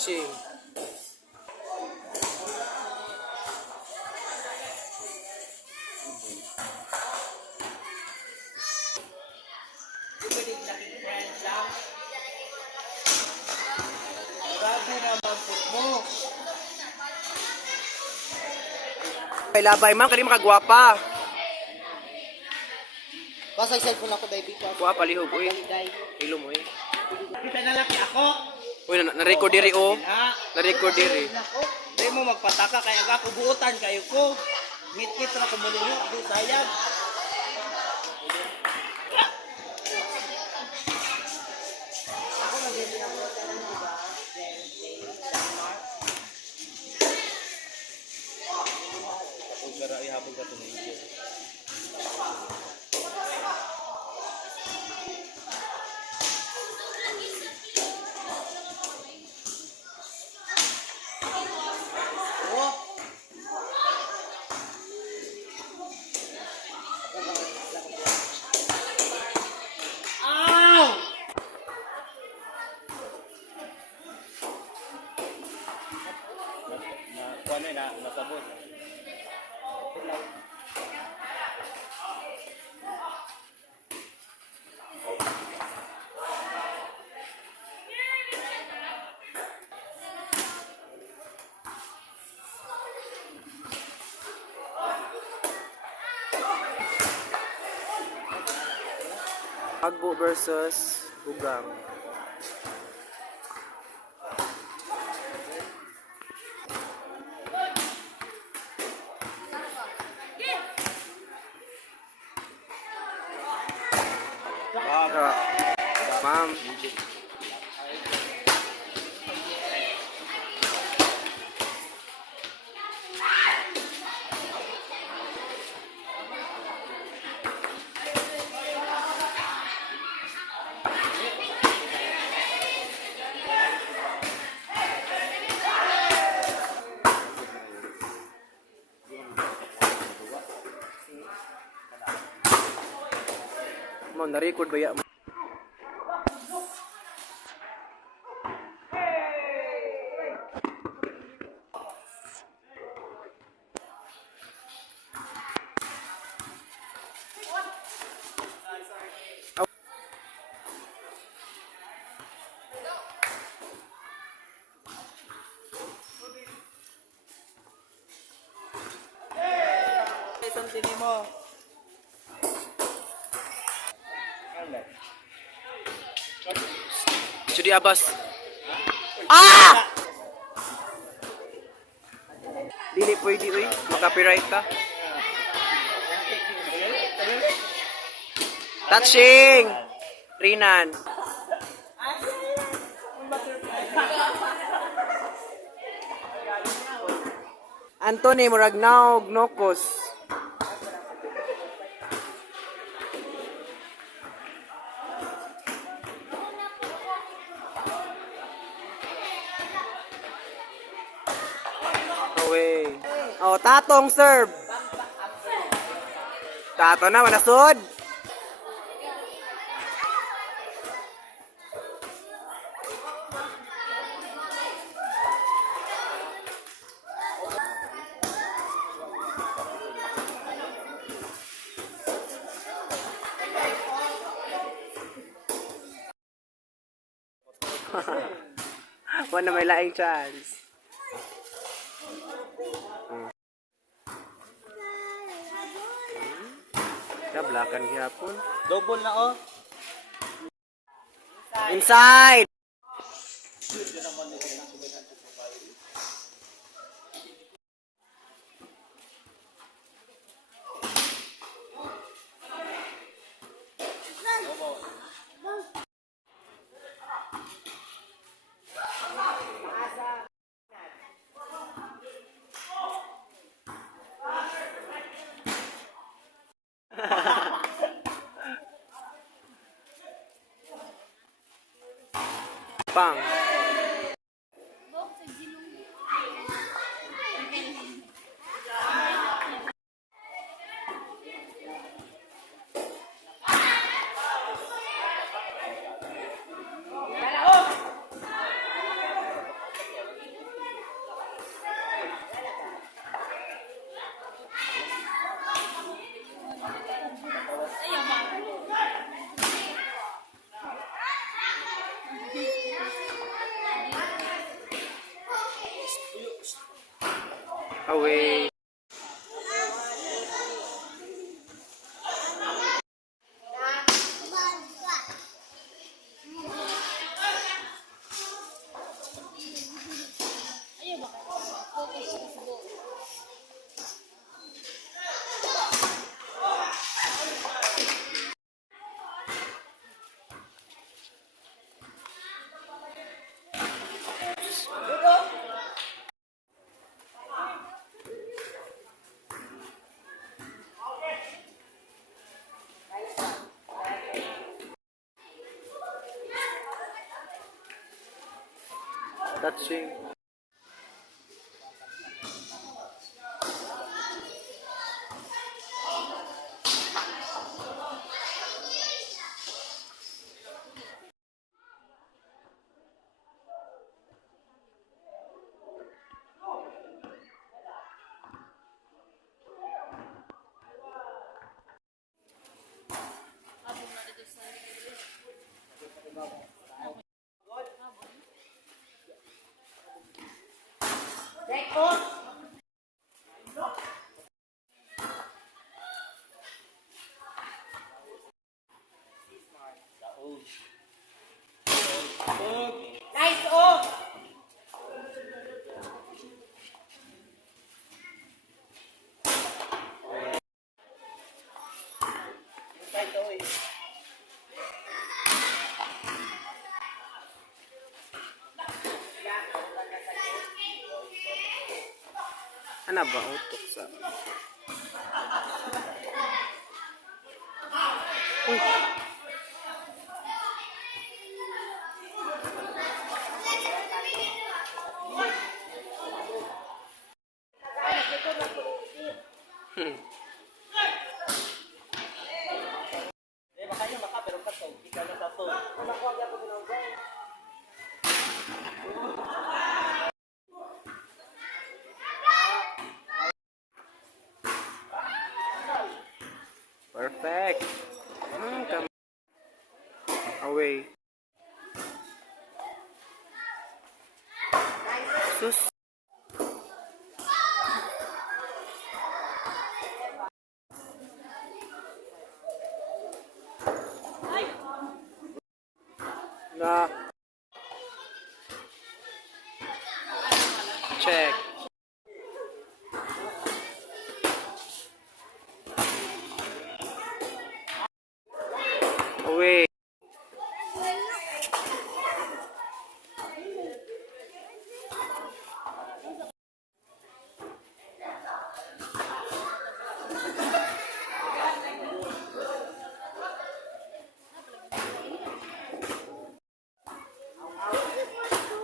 touching. Grabe naman po mo. Ay labay man kani makagwapa. Basta cellphone ako, baby. Guwapa lihog uy. Ilo mo eh. Kita na laki ako. Uy na-record diri oh. Na-record diri. Hindi mo magpataka kaya ako buutan kayo ko. Ngit-ngit na kumulungo. Ako sayang. Ihapon ka ito na iyo. Nasabot. Agbo versus Bugang. Ma'am. Mo na-record ba ya? Isang tini mo. Judi Abbas. Ah! Dili pwede uy, maka-copyright ka. Touching. Rinan. Anthony Muragnaw Gnocos. Away. Oh, tatong serve. Tato na manasod. Wala may laing chance. Kablakan gyapon. Double na oh. Inside. Bang. Away. Touching. Nice oh. Ano ba utok sa? Baka yung maka pero kato, ikaw na tato. Perfect. Away. Sus. Na. Check. Away.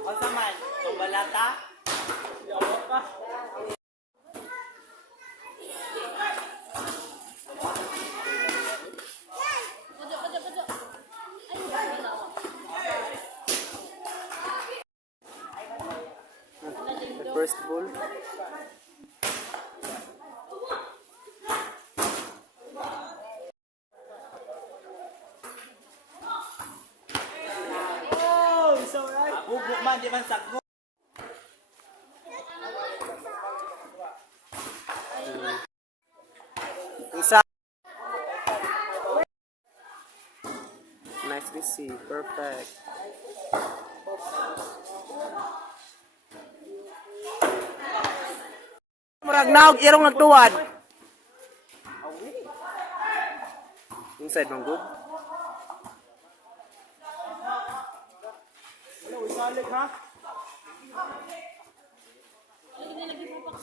Asa man, ang balata? Yawa ka. The first ball. Oh, it's alright. Bugo man, di man saggo. Isa. Nice receive. Perfect. Murag naog irong nagtuwad. Inside man good. Ano, isalig ha? Lagi mo pa